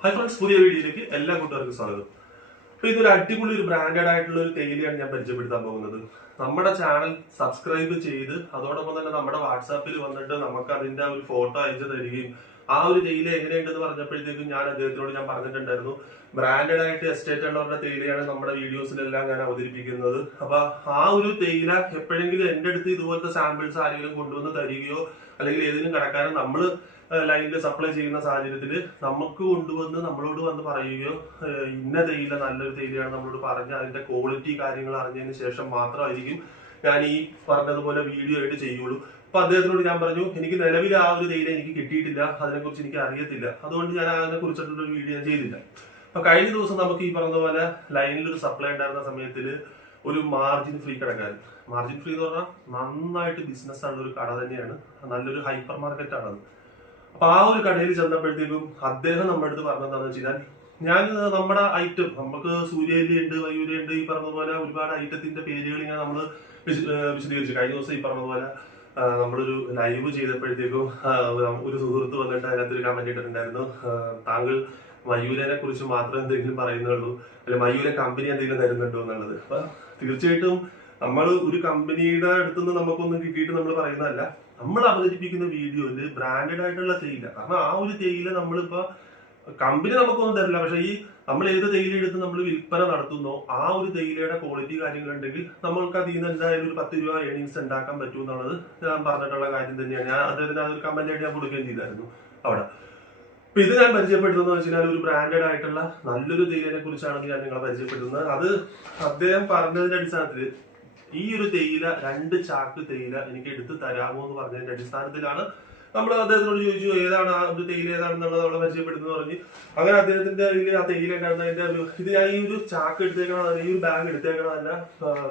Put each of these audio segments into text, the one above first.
Hi friends, പുതിയ വീഡിയോയിലേക്ക് എല്ലാ കൂട്ടുകാർക്കും സ്വാഗതം. അപ്പൊ ഇതൊരു അടിപൊളി ഒരു ബ്രാൻഡഡ് ആയിട്ടുള്ള ഒരു തേയിലയാണ് ഞാൻ പരിചയപ്പെടുത്താൻ പോകുന്നത്. നമ്മുടെ ചാനൽ സബ്സ്ക്രൈബ് ചെയ്ത് അതോടൊപ്പം തന്നെ നമ്മുടെ വാട്സാപ്പിൽ വന്നിട്ട് നമുക്ക് അതിന്റെ ഒരു ഫോട്ടോ അയച്ചു തരികയും ആ ഒരു തേയില എങ്ങനെയുണ്ടെന്ന് പറഞ്ഞപ്പോഴത്തേക്കും ഞാൻ അദ്ദേഹത്തിനോട് ഞാൻ പറഞ്ഞിട്ടുണ്ടായിരുന്നു, ബ്രാൻഡഡ് ആയിട്ട് എസ്റ്റേറ്റ് ഉള്ളവരുടെ തേയിലയാണ് നമ്മുടെ വീഡിയോസിലെല്ലാം ഞാൻ അവതരിപ്പിക്കുന്നത്. അപ്പൊ ആ ഒരു തേയില എപ്പോഴെങ്കിലും എന്റെ അടുത്ത് ഇതുപോലത്തെ സാമ്പിൾസ് ആരെങ്കിലും കൊണ്ടുവന്ന് തരികയോ അല്ലെങ്കിൽ ഏതെങ്കിലും കടക്കാരൻ നമ്മൾ ലൈനിൽ സപ്ലൈ ചെയ്യുന്ന സാഹചര്യത്തിൽ നമുക്ക് കൊണ്ടുവന്ന് നമ്മളോട് വന്ന് പറയുകയോ ഇന്ന തേയില നല്ലൊരു തേയിലയാണ് നമ്മളോട് പറഞ്ഞ് അതിന്റെ ക്വാളിറ്റി കാര്യങ്ങൾ അറിഞ്ഞതിന് ശേഷം മാത്രമായിരിക്കും ഞാൻ ഈ പറഞ്ഞതുപോലെ വീഡിയോ ആയിട്ട് ചെയ്യുള്ളൂ. അപ്പൊ അദ്ദേഹത്തിനോട് ഞാൻ പറഞ്ഞു, എനിക്ക് നിലവിൽ ആ ഒരു തേയില എനിക്ക് കിട്ടിയിട്ടില്ല, അതിനെക്കുറിച്ച് എനിക്ക് അറിയത്തില്ല, അതുകൊണ്ട് ഞാൻ അതിനെ കുറിച്ചിട്ടുള്ള ഒരു വീഡിയോ ചെയ്തില്ല. അപ്പൊ കഴിഞ്ഞ ദിവസം നമുക്ക് ഈ പറഞ്ഞ പോലെ ലൈനിൽ ഒരു സപ്ലൈ ഉണ്ടായിരുന്ന സമയത്തിൽ ഒരു മാർജിൻ ഫ്രീ കടക്കാരൻ, മാർജിൻ ഫ്രീ എന്ന് പറഞ്ഞാൽ നന്നായിട്ട് ബിസിനസ് ഉള്ള ഒരു കട തന്നെയാണ്, നല്ലൊരു ഹൈപ്പർ മാർക്കറ്റ് ആണത്. അപ്പൊ ആ ഒരു കടയിൽ ചെന്നപ്പോഴത്തേക്കും അദ്ദേഹം നമ്മുടെ അടുത്ത് പറഞ്ഞതെന്ന് വെച്ച് കഴിഞ്ഞാൽ, ഞാൻ നമ്മുടെ ഐറ്റം നമുക്ക് സൂര്യയില ഉണ്ട്, വയൂര ഉണ്ട്, ഈ പറഞ്ഞ പോലെ ഒരുപാട് ഐറ്റത്തിന്റെ പേരുകൾ ഇങ്ങനെ നമ്മൾ വിശദീകരിച്ചു. കഴിഞ്ഞ ദിവസം ഈ പറഞ്ഞ പോലെ നമ്മളൊരു ലൈവ് ചെയ്തപ്പോഴത്തേക്കും ഒരു സുഹൃത്ത് വന്നിട്ട് അതിനകത്തൊരു കമന്റ് ഇട്ടിട്ടുണ്ടായിരുന്നു, താങ്കൾ മയൂരനെ കുറിച്ച് മാത്രം എന്തെങ്കിലും പറയുന്നുള്ളൂ, അല്ലെ മയൂര കമ്പനി എന്തെങ്കിലും തരുന്നുണ്ടോ എന്നുള്ളത്. അപ്പൊ തീർച്ചയായിട്ടും നമ്മൾ ഒരു കമ്പനിയുടെ അടുത്തുനിന്ന് നമുക്കൊന്നും കിട്ടിയിട്ട് നമ്മൾ പറയുന്നതല്ല, നമ്മൾ അവതരിപ്പിക്കുന്ന വീഡിയോയില് ബ്രാൻഡഡ് ആയിട്ടുള്ള തേയില. കാരണം ആ ഒരു തേയില നമ്മളിപ്പോ കമ്പനി നമുക്കൊന്നും തരില്ല, പക്ഷെ ഈ നമ്മൾ ഏത് തേയില എടുത്ത് നമ്മൾ വിൽപ്പന നടത്തുന്നോ ആ ഒരു തേയിലയുടെ ക്വാളിറ്റി കാര്യങ്ങളുണ്ടെങ്കിൽ നമ്മൾക്ക് അതിൽ നിന്ന് എന്തായാലും ഒരു 10 രൂപ ഏണിങ്സ് ഉണ്ടാക്കാൻ പറ്റും എന്നുള്ളത് ഞാൻ പറഞ്ഞിട്ടുള്ള കാര്യം തന്നെയാണ്. ഞാൻ അദ്ദേഹത്തിന് അതൊരു കമന്റ് ആയിട്ട് ഞാൻ കൊടുക്കുകയും ചെയ്തായിരുന്നു അവിടെ. അപ്പൊ ഇത് ഞാൻ പരിചയപ്പെടുത്തുന്നത് വെച്ച് കഴിഞ്ഞാൽ ഒരു ബ്രാൻഡഡ് ആയിട്ടുള്ള നല്ലൊരു തേയിലയെ കുറിച്ചാണ് ഞാൻ നിങ്ങളെ പരിചയപ്പെടുത്തുന്നത്. അത് അദ്ദേഹം പറഞ്ഞതിന്റെ അടിസ്ഥാനത്തിൽ ഈ ഒരു തേയില 2 ചാക്ക് തേയില എനിക്ക് എടുത്ത് തരാമോ എന്ന് പറഞ്ഞതിന്റെ അടിസ്ഥാനത്തിലാണ് നമ്മൾ അദ്ദേഹത്തിനോട് ചോദിച്ചു ഏതാണ് ആ ഒരു തേയില ഏതാണെന്നുള്ളത് അവിടെ പരിചയപ്പെടുത്തുന്നത് പറഞ്ഞ്. അങ്ങനെ അദ്ദേഹത്തിന്റെ കയ്യിൽ ആ തേയില ഉണ്ടായിരുന്നതിന്റെ ഒരു ഇത് ഞാൻ ഈ ഒരു ചാക്ക് എടുത്തേക്കണം, ഈ ഒരു ബാഗ് എടുത്തേക്കണം തന്നെ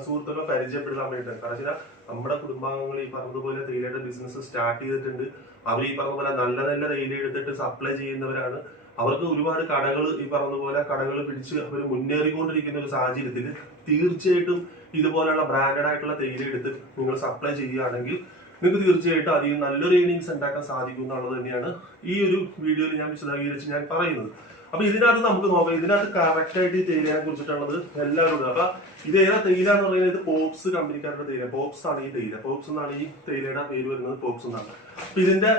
സുഹൃത്തുക്കളെ പരിചയപ്പെടുത്താൻ വേണ്ടിയിട്ടാണ്. കാരണം നമ്മുടെ കുടുംബാംഗങ്ങൾ ഈ പറഞ്ഞതുപോലെ തേയിലയുടെ ബിസിനസ് സ്റ്റാർട്ട് ചെയ്തിട്ടുണ്ട്. അവർ ഈ പറഞ്ഞ പോലെ നല്ല നല്ല തേയില എടുത്തിട്ട് സപ്ലൈ ചെയ്യുന്നവരാണ്. അവർക്ക് ഒരുപാട് കടകൾ ഈ പറഞ്ഞതുപോലെ കടകൾ പിടിച്ച് അവർ മുന്നേറിക്കൊണ്ടിരിക്കുന്ന ഒരു സാഹചര്യത്തിൽ തീർച്ചയായിട്ടും ഇതുപോലെയുള്ള ബ്രാൻഡഡ് ആയിട്ടുള്ള തേയില എടുത്ത് നിങ്ങൾ സപ്ലൈ ചെയ്യുകയാണെങ്കിൽ നിങ്ങൾക്ക് തീർച്ചയായിട്ടും അതിൽ നല്ലൊരു ഏണിങ്സ് ഉണ്ടാക്കാൻ സാധിക്കും എന്നുള്ളത് തന്നെയാണ് ഈ ഒരു വീഡിയോയിൽ ഞാൻ വിശദീകരിച്ച് ഞാൻ പറയുന്നത്. അപ്പൊ ഇതിനകത്ത് നമുക്ക് നോക്കാം, ഇതിനകത്ത് കറക്റ്റ് ആയിട്ട് ഈ തേയിലയെ കുറിച്ചിട്ടുള്ളത് എല്ലാവരും. അപ്പൊ ഇത് ഏതാ തേയില എന്ന് പറയുന്നത്, ഇത് പോപ്സ് കമ്പനിക്കാരുടെ തേയില, പോപ്സ് ആണ് ഈ തേയില, പോപ്സ് എന്നാണ് ഈ തേയിലയുടെ പേര് വരുന്നത്, പോപ്സ് എന്നാണ്. അപ്പൊ ഇതിന്റെ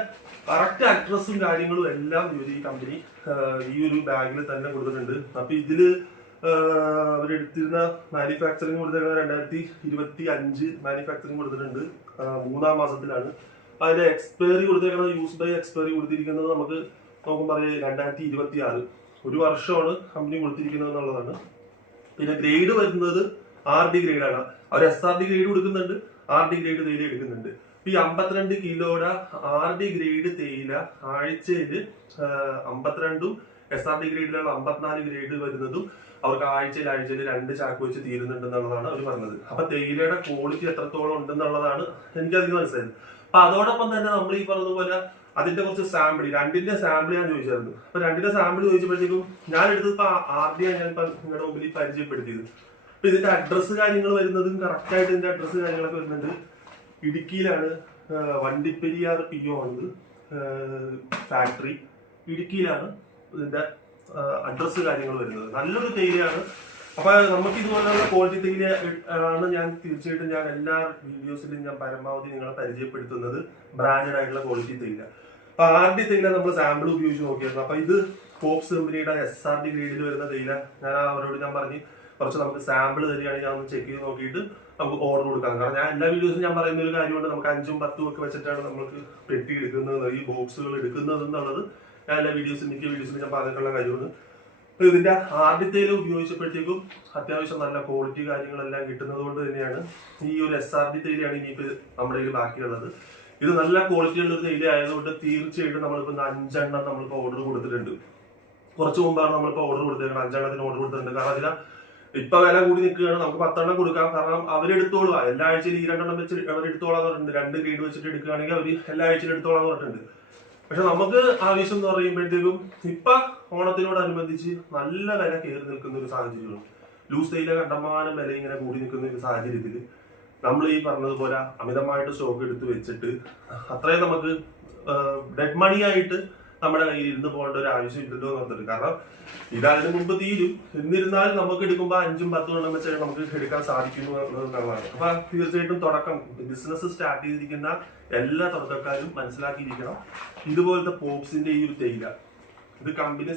കറക്റ്റ് അഡ്രസ്സും കാര്യങ്ങളും എല്ലാം ഈ കമ്പനി ഈ ഒരു ബാഗിൽ തന്നെ കൊടുത്തിട്ടുണ്ട്. അപ്പൊ ഇതില് അവരെടുത്തിരുന്ന മാനുഫാക്ചറിങ് കൊടുത്തേക്കുന്നത് 2025 മാനുഫാക്ചറിങ് കൊടുത്തിട്ടുണ്ട്, 3-ാം മാസത്തിലാണ്. അതിന്റെ എക്സ്പയറി കൊടുത്തേക്കുന്നത് യൂസ് ബൈ എക്സ്പയറി കൊടുത്തിരിക്കുന്നത് നമുക്ക് നോക്കുമ്പോൾ 2026, ഒരു വർഷമാണ് കമ്പനി കൊടുത്തിരിക്കുന്നത് എന്നുള്ളതാണ്. പിന്നെ ഗ്രേഡ് വരുന്നത് RD ഗ്രേഡാണ്. അവർ SRD ഗ്രേഡ് കൊടുക്കുന്നുണ്ട്, RD ഗ്രേഡ് തേയില എടുക്കുന്നുണ്ട്. ഈ 52 കിലോയുടെ RD ഗ്രേഡ് തേയില ആഴ്ചയിൽ 52ഉം SRD ഗ്രേഡിലുള്ള 54 ഗ്രേഡ് വരുന്നതും അവർക്ക് ആഴ്ചയിൽ 2 ചാക്ക് വെച്ച് തീരുന്നുണ്ടെന്നുള്ളതാണ് അവർ പറഞ്ഞത്. അപ്പൊ തേയിലയുടെ ക്വാളിറ്റി എത്രത്തോളം ഉണ്ടെന്നുള്ളതാണ് എനിക്കതിന് മനസ്സിലായത്. അപ്പൊ അതോടൊപ്പം തന്നെ നമ്മൾ ഈ പറഞ്ഞതുപോലെ അതിന്റെ കുറച്ച് സാമ്പിൾ, 2ന്റെ സാമ്പിൾ ഞാൻ ചോദിച്ചായിരുന്നു. അപ്പൊ 2ന്റെ സാമ്പിൾ ചോദിച്ചപ്പോഴത്തേക്കും ഞാൻ എടുത്തപ്പോ RD ആണ് ഞാനിപ്പോ നിങ്ങളുടെ മുമ്പിൽ പരിചയപ്പെടുത്തിയത്. അപ്പൊ ഇതിന്റെ അഡ്രസ്സ് കാര്യങ്ങൾ വരുന്നതും കറക്റ്റ് ആയിട്ട് ഇതിന്റെ അഡ്രസ്സ് കാര്യങ്ങളൊക്കെ വരുന്നുണ്ട്. ഇടുക്കിയിലാണ്, വണ്ടിപ്പെരിയാർ PO ആണിത് ഫാക്ടറി, ഇടുക്കിയിലാണ് ഇതിന്റെ അഡ്രസ്സ് കാര്യങ്ങൾ വരുന്നത്. നല്ലൊരു തേയിലയാണ്. അപ്പൊ നമുക്ക് ഇതുപോലെയുള്ള ക്വാളിറ്റി തേയില ആണ് ഞാൻ തീർച്ചയായിട്ടും ഞാൻ എല്ലാ വീഡിയോസിലും ഞാൻ പരമാവധി നിങ്ങളെ പരിചയപ്പെടുത്തുന്നത് ബ്രാൻഡഡ് ആയിട്ടുള്ള ക്വാളിറ്റി തേയില. അപ്പൊ RD തേയില നമ്മൾ സാമ്പിൾ ഉപയോഗിച്ച് നോക്കിയിരുന്നു. അപ്പൊ ഇത് പോപ്സ് കമ്പനിയുടെ SRD ഗ്രേഡിൽ വരുന്ന തേയില ഞാൻ അവരോട് ഞാൻ പറഞ്ഞ് കുറച്ച് നമുക്ക് സാമ്പിൾ തരികയാണെങ്കിൽ ഞാൻ ഒന്ന് ചെക്ക് ചെയ്ത് നോക്കിയിട്ട് നമുക്ക് ഓർഡർ കൊടുക്കാം. കാരണം ഞാൻ എല്ലാ വീഡിയോസും ഞാൻ പറയുന്ന ഒരു കാര്യമുണ്ട്, നമുക്ക് 5ഉം 10ഉം ഒക്കെ വെച്ചിട്ടാണ് നമുക്ക് പെട്ടി എടുക്കുന്നത്, ഈ ബോക്സുകൾ എടുക്കുന്നത് എന്നുള്ളത് ഞാൻ എല്ലാ വീഡിയോസും മിക്ക വീഡിയോസിലും ഞാൻ പറഞ്ഞിട്ടുള്ള കാര്യമാണ്. അപ്പൊ ഇതിന്റെ RD തേയില ഉപയോഗിച്ചപ്പോഴത്തേക്കും അത്യാവശ്യം നല്ല ക്വാളിറ്റി കാര്യങ്ങളെല്ലാം കിട്ടുന്നത് കൊണ്ട് തന്നെയാണ് ഈ ഒരു SRD തേയിലയാണ് ഇനിയിപ്പോ നമ്മുടെ കയ്യിൽ ബാക്കിയുള്ളത്. ഇത് നല്ല ക്വാളിറ്റി ഉള്ള ഒരു തേയില ആയതുകൊണ്ട് തീർച്ചയായിട്ടും നമ്മളിപ്പോ 5 എണ്ണം നമ്മളിപ്പോ ഓർഡർ കൊടുത്തിട്ടുണ്ട്. കുറച്ച് മുമ്പാണ് നമ്മളിപ്പോ ഓർഡർ കൊടുത്തേക്കുന്നത്, 5 എണ്ണത്തിന് ഓർഡർ കൊടുത്തിട്ടുണ്ട്. കാരണം അതിന് ഇപ്പൊ വില കൂടി നിൽക്കുകയാണ്, നമുക്ക് 10 എണ്ണം കൊടുക്കാം. കാരണം അവരെടുത്തോളുക, എല്ലാ ആഴ്ചയിലും ഈ 2 എണ്ണം വെച്ച് അവരെടുത്തോളാന്ന് പറഞ്ഞിട്ടുണ്ട്. 2 ഗ്രേഡ് വെച്ചിട്ട് എടുക്കുകയാണെങ്കിൽ അവർ എല്ലാ ആഴ്ചയിലും എടുത്തോളാന്ന് പറഞ്ഞിട്ടുണ്ട്. പക്ഷെ നമുക്ക് ആവശ്യം എന്ന് പറയുമ്പോഴത്തേക്കും ഇപ്പൊ ഓണത്തിനോടനുബന്ധിച്ച് നല്ല വില കയറി നിൽക്കുന്ന ഒരു സാഹചര്യമാണ്. ലൂസ് തേയില കണ്ടമാനം വില ഇങ്ങനെ കൂടി നിൽക്കുന്ന ഒരു സാഹചര്യത്തിൽ നമ്മൾ ഈ പറഞ്ഞതുപോലെ അമിതമായിട്ട് സ്റ്റോക്ക് എടുത്ത് വെച്ചിട്ട് അത്രയും നമുക്ക് ഡെഡ് മണി ആയിട്ട് നമ്മുടെ കയ്യിൽ ഇരുന്ന് പോകേണ്ട ഒരു ആവശ്യം ഇല്ലല്ലോ എന്ന് ഓർത്തിട്ട്. കാരണം ഇത് അതിന് മുമ്പ് തീരും. എന്നിരുന്നാലും നമുക്ക് എടുക്കുമ്പോൾ 5-10 എണ്ണം വെച്ച് നമുക്ക് എടുക്കാൻ സാധിക്കുന്നു എന്നുള്ളതാണ്. അപ്പൊ തീർച്ചയായിട്ടും തുടക്കം ബിസിനസ് സ്റ്റാർട്ട് ചെയ്തിരിക്കുന്ന എല്ലാ തുടക്കക്കാരും മനസ്സിലാക്കിയിരിക്കണം, ഇതുപോലത്തെ പോപ്സിന്റെ ഈ ഒരു തേയില ഇത് കമ്പനി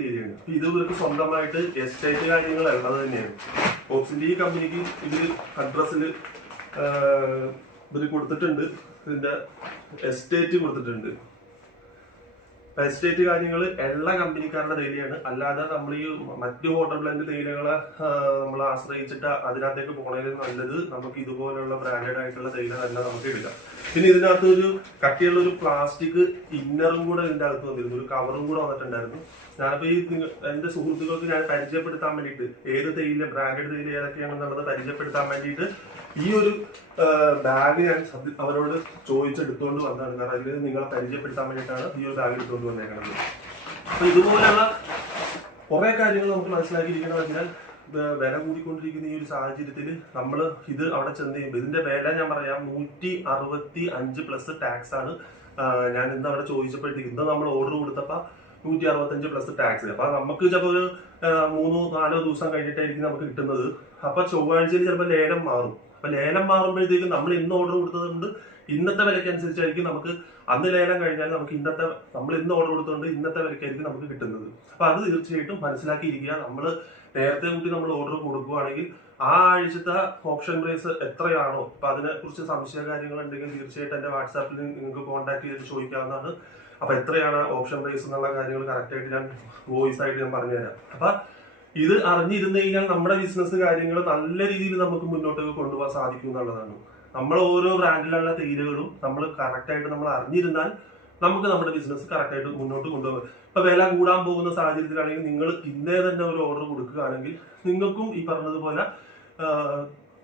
തേയിലയാണ്. അപ്പൊ ഇത് ഇവർക്ക് സ്വന്തമായിട്ട് എസ്റ്റേറ്റ് കാര്യങ്ങൾ ഉള്ളത് തന്നെയാണ്. പോപ്സിന്റെ ഈ കമ്പനിക്ക് ഇതിൽ അഡ്രസ്സിൽ ഇവര് കൊടുത്തിട്ടുണ്ട്, ഇതിന്റെ എസ്റ്റേറ്റ് കൊടുത്തിട്ടുണ്ട്. എസ്റ്റേറ്റ് കാര്യങ്ങൾ എല്ലാ കമ്പനിക്കാരുടെ തേയിലയാണ്. അല്ലാതെ നമ്മൾ ഈ മറ്റു വാട്ടർ ബ്ലെൻഡ് തേയിലകളെ നമ്മൾ ആശ്രയിച്ചിട്ട് അതിനകത്തേക്ക് പോണതിൽ നല്ലത് നമുക്ക് ഇതുപോലുള്ള ബ്രാൻഡഡ് ആയിട്ടുള്ള തേയില തന്നെ നമുക്ക് എടുക്കാം. പിന്നെ ഇതിനകത്ത് ഒരു കട്ടിയുള്ള ഒരു പ്ലാസ്റ്റിക് ഇന്നറും കൂടെ ഇതിന്റെ അകത്ത് വന്നിരുന്നു, ഒരു കവറും കൂടെ വന്നിട്ടുണ്ടായിരുന്നു. ഞാനിപ്പോ ഈ എന്റെ സുഹൃത്തുക്കൾക്ക് ഞാൻ പരിചയപ്പെടുത്താൻ വേണ്ടിയിട്ട് ഏത് തേയില ബ്രാൻഡഡ് തേയില ഏതൊക്കെയാണെന്നുള്ളത് പരിചയപ്പെടുത്താൻ വേണ്ടിയിട്ട് ഈ ഒരു ബാഗ് ഞാൻ അവരോട് ചോദിച്ചെടുത്തുകൊണ്ട് വന്നതാണ്. കാരണം അതിൽ നിങ്ങളെ പരിചയപ്പെടുത്താൻ വേണ്ടിയിട്ടാണ് ഈ ഒരു ബാഗ് എടുത്തുകൊണ്ട് വന്നേക്കുന്നത്. അപ്പൊ ഇതുപോലെയുള്ള കുറെ കാര്യങ്ങൾ നമുക്ക് മനസ്സിലാക്കിയിരിക്കണം. വെച്ചാൽ വില കൂടിക്കൊണ്ടിരിക്കുന്ന ഈ ഒരു സാഹചര്യത്തിൽ നമ്മൾ ഇത് അവിടെ ചെന്ന് കഴിയുമ്പോൾ ഇതിന്റെ വില ഞാൻ പറയാം 165+ ടാക്സ് ആണ്. ഞാൻ ഇന്ന് അവിടെ ചോദിച്ചപ്പോഴത്തേക്ക് ഇന്ന് നമ്മൾ ഓർഡർ കൊടുത്തപ്പോ 165+ ടാക്സ്. അപ്പൊ നമുക്ക് ചിലപ്പോൾ ഒരു 3-4 ദിവസം കഴിഞ്ഞിട്ടായിരിക്കും നമുക്ക് കിട്ടുന്നത്. അപ്പൊ ചൊവ്വാഴ്ചയിൽ ചിലപ്പോൾ ലേലം മാറും. അപ്പൊ ലേലം മാറുമ്പോഴത്തേക്കും നമ്മൾ ഇന്ന് ഓർഡർ കൊടുത്തതുകൊണ്ട് ഇന്നത്തെ വിലയ്ക്ക് അനുസരിച്ചായിരിക്കും നമുക്ക് അന്ന് ലേലം കഴിഞ്ഞാൽ നമുക്ക് നമ്മൾ ഇന്ന് ഓർഡർ കൊടുത്തുകൊണ്ട് ഇന്നത്തെ വിലയ്ക്കായിരിക്കും നമുക്ക് കിട്ടുന്നത്. അപ്പൊ അത് തീർച്ചയായിട്ടും മനസ്സിലാക്കിയിരിക്കുക. നമ്മൾ നേരത്തെ കൂട്ടി നമ്മൾ ഓർഡർ കൊടുക്കുകയാണെങ്കിൽ ആ ആഴ്ചത്തെ ഓപ്ഷൻ പ്രൈസ് എത്രയാണോ, അപ്പൊ അതിനെ കുറിച്ച് സംശയ കാര്യങ്ങൾ ഉണ്ടെങ്കിൽ തീർച്ചയായിട്ടും എന്റെ വാട്സാപ്പിൽ നിങ്ങൾക്ക് കോൺടാക്ട് ചെയ്തിട്ട് ചോദിക്കാവുന്നതാണ്. അപ്പൊ എത്രയാണ് ഓപ്ഷൻ പ്രൈസ് എന്നുള്ള കാര്യങ്ങൾ കറക്റ്റ് ആയിട്ട് ഞാൻ വോയിസ് ആയിട്ട് ഞാൻ പറഞ്ഞുതരാം. അപ്പൊ ഇത് അറിഞ്ഞിരുന്നു കഴിഞ്ഞാൽ നമ്മുടെ ബിസിനസ് കാര്യങ്ങൾ നല്ല രീതിയിൽ നമുക്ക് മുന്നോട്ട് കൊണ്ടുപോകാൻ സാധിക്കും എന്നുള്ളതാണ്. നമ്മൾ ഓരോ ബ്രാൻഡിലുള്ള തേയിലകളും നമ്മൾ കറക്റ്റ് ആയിട്ട് നമ്മൾ അറിഞ്ഞിരുന്നാൽ നമുക്ക് നമ്മുടെ ബിസിനസ് കറക്റ്റ് ആയിട്ട് മുന്നോട്ട് കൊണ്ടുപോകാം. ഇപ്പൊ വില കൂടാൻ പോകുന്ന സാഹചര്യത്തിലാണെങ്കിൽ നിങ്ങൾ ഇന്നേ തന്നെ ഒരു ഓർഡർ കൊടുക്കുകയാണെങ്കിൽ നിങ്ങൾക്കും ഈ പറഞ്ഞതുപോലെ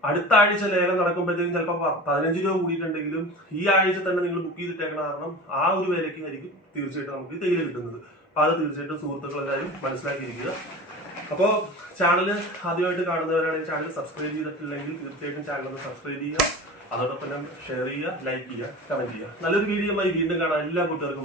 അടുത്ത ആഴ്ച ലേലം നടക്കുമ്പോഴത്തേക്കും ചിലപ്പോൾ 15 രൂപ കൂടിയിട്ടുണ്ടെങ്കിലും ഈ ആഴ്ച തന്നെ നിങ്ങൾ ബുക്ക് ചെയ്തിട്ടേക്കണ കാരണം ആ ഒരു വിലയ്ക്ക് ആയിരിക്കും തീർച്ചയായിട്ടും നമുക്ക് തേയില കിട്ടുന്നത്. അപ്പൊ അത് തീർച്ചയായിട്ടും സുഹൃത്തുക്കളെല്ലാവരും മനസ്സിലാക്കിയിരിക്കുക. അപ്പോൾ ചാനൽ ആദ്യമായിട്ട് കാണുന്നവരാണെങ്കിൽ ചാനൽ സബ്സ്ക്രൈബ് ചെയ്തിട്ടില്ലെങ്കിൽ തീർച്ചയായിട്ടും ചാനൽ ഒന്ന് സബ്സ്ക്രൈബ് ചെയ്യുക. അതോടൊപ്പം ഷെയർ ചെയ്യുക, ലൈക്ക് ചെയ്യുക, കമന്റ് ചെയ്യുക. നല്ലൊരു വീഡിയോ വീണ്ടും കാണാം. എല്ലാ കൂട്ടുകാർക്കും